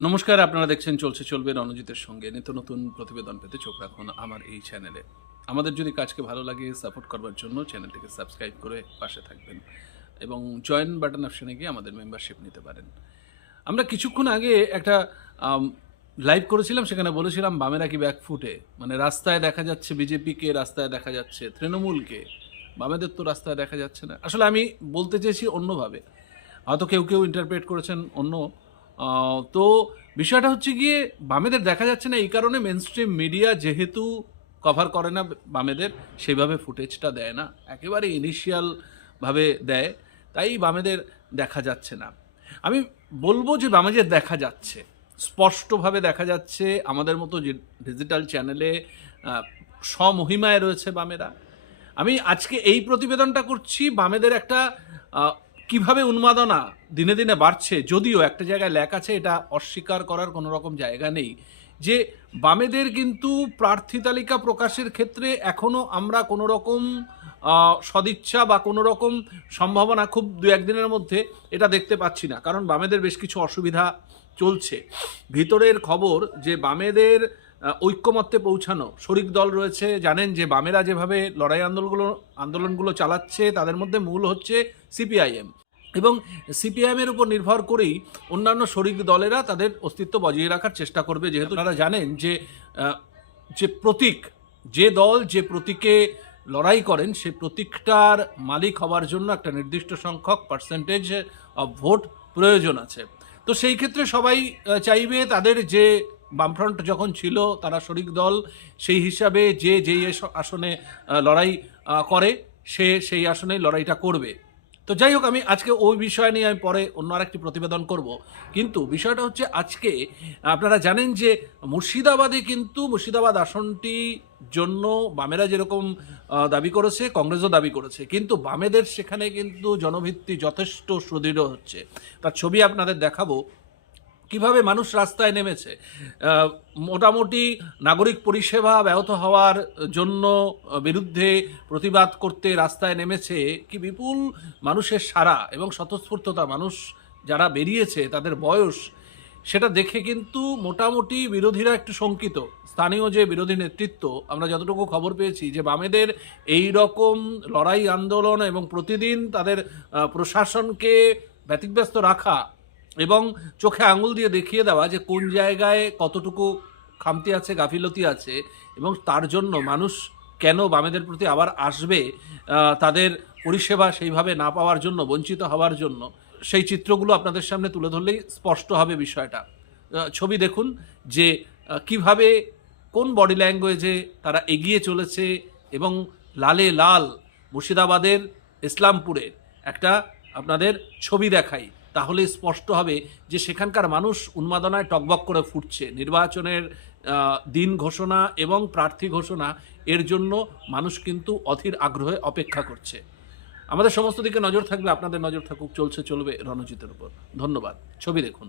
নমস্কার, আপনারা দেখছেন চলছে চলবে রণজিতের সঙ্গে। নিত্য নতুন প্রতিবেদন পেতে চোখ রাখুন আমার এই চ্যানেলে। আমাদের যদি কাজকে ভালো লাগে সাপোর্ট করবার জন্য চ্যানেলটিকে সাবস্ক্রাইব করে পাশে থাকবেন এবং জয়েন বাটন অপশানে গিয়ে আমাদের মেম্বারশিপ নিতে পারেন। আমরা কিছুক্ষণ আগে একটা লাইভ করেছিলাম, সেখানে বলেছিলাম, বামেরা কি ব্যাকফুটে মানে রাস্তায় দেখা যাচ্ছে বিজেপিকে, রাস্তায় দেখা যাচ্ছে তৃণমূলকে। বামেদের তো রাস্তায় দেখা যাচ্ছে না। আসলে আমি বলতে চেয়েছি অন্যভাবে। হয়তো কেউ কেউ ইন্টারপ্রেট করেছেন অন্য তো বিষয়টা হচ্ছে গিয়ে বামেদের দেখা যাচ্ছে না, এই কারণে মেন স্ট্রিম মিডিয়া যেহেতু কভার করে না বামেদের সেইভাবে ফুটেজটা দেয় না, একেবারে ইনিশিয়ালভাবে দেয়, তাই বামেদের দেখা যাচ্ছে না। আমি বলব যে বামেদের দেখা যাচ্ছে, স্পষ্টভাবে দেখা যাচ্ছে, আমাদের মতো যে ডিজিটাল চ্যানেলে স্বমহিমায় রয়েছে বামেরা। আমি আজকে এই প্রতিবেদনটা করছি বামেদের একটা কীভাবে উন্মাদনা দিনে দিনে বাড়ছে, যদিও একটা জায়গায় লেখ আছে, এটা অস্বীকার করার কোনো রকম জায়গা নেই। যে বামেদের কিন্তু প্রার্থী তালিকা প্রকাশের ক্ষেত্রে এখনও আমরা কোনো রকম সদিচ্ছা বা কোনো রকম সম্ভাবনা খুব দু, একদিনের মধ্যে এটা দেখতে পাচ্ছি না। কারণ বামেদের বেশ কিছু অসুবিধা চলছে। ভিতরের খবর যে বামেদের ঐক্যমত্যে পৌঁছানো। শরিক দল রয়েছে, জানেন যে বামেরা যেভাবে লড়াই আন্দোলনগুলো আন্দোলনগুলো চালাচ্ছে, তাদের মধ্যে মূল হচ্ছে সিপিআইএম। এবং সিপিআইএমের উপর নির্ভর করেই অন্যান্য শরিক দলেরা তাদের অস্তিত্ব বজিয়ে রাখার চেষ্টা করবে। যেহেতু তারা জানেন যে যে প্রতীক, যে দল যে প্রতীকে লড়াই করেন, সে প্রতীকটার মালিক হওয়ার জন্য একটা নির্দিষ্ট সংখ্যক পার্সেন্টেজ অফ ভোট প্রয়োজন আছে। তো সেই ক্ষেত্রে সবাই চাইবে তাদের যে বামফ্রন্ট যখন ছিল, তারা শরিক দল, সেই হিসাবে যে যেই আসনে লড়াই করে, সে সেই আসনে লড়াইটা করবে। তো যাই হোক, আমি আজকে ওই বিষয় নিয়ে আমি পরে অন্য আরেকটি প্রতিবেদন করব। কিন্তু বিষয়টা হচ্ছে আজকে, আপনারা জানেন যে মুর্শিদাবাদে কিন্তু মুর্শিদাবাদ আসনটি জন্য বামেরা যেরকম দাবি করেছে, কংগ্রেসও দাবি করেছে। কিন্তু বামেদের সেখানে কিন্তু জনভিত্তি যথেষ্ট সুদৃঢ় হচ্ছে। তার ছবি আপনাদের দেখাবো। কীভাবে মানুষ রাস্তায় নেমেছে? মোটামুটি নাগরিক পরিষেবা ব্যাহত হওয়ার জন্য বিরুদ্ধে প্রতিবাদ করতে রাস্তায় নেমেছে কি বিপুল মানুষের সারা এবং স্বতঃস্ফূর্ততা? মানুষ যারা বেরিয়েছে, তাদের বয়স, সেটা দেখে কিন্তু মোটামুটি বিরোধীরা একটু শঙ্কিত। স্থানীয় যে বিরোধী নেতৃত্ব, আমরা যতটুকু খবর পেয়েছি যে বামেদের এই রকম লড়াই, আন্দোলন এবং প্রতিদিন তাদের প্রশাসনকে ব্যতিব্যস্ত রাখা এবং চোখে আঙুল দিয়ে দেখিয়ে দেওয়া যে কোন জায়গায় কতটুকু খামতি আছে, গাফিলতি আছে এবং তার জন্য মানুষ কেন বামেদের প্রতি আবার আসবে তাদের পরিষেবা সেইভাবে না পাওয়ার জন্য, বঞ্চিত হওয়ার জন্য, সেই চিত্রগুলো আপনাদের সামনে তুলে ধরলেই স্পষ্ট হবে বিষয়টা। ছবি দেখুন যে কীভাবে, কোন বডি ল্যাঙ্গুয়েজে তারা এগিয়ে চলেছে এবং লালে লাল মুর্শিদাবাদের ইসলামপুরের একটা আপনাদের ছবি দেখাই। তাহলে স্পষ্ট হবে যে সেখানকার মানুষ উন্মাদনায় টকবক করে ফুটছে। নির্বাচনের দিন ঘোষণা এবং প্রার্থী ঘোষণা এর জন্য মানুষ কিন্তু অধীর আগ্রহে অপেক্ষা করছে। আমাদের সমস্ত দিকে নজর থাকবে, আপনাদের নজর থাকুক, চলছে, চলবে রণজিতের উপর। ধন্যবাদ। ছবি দেখুন।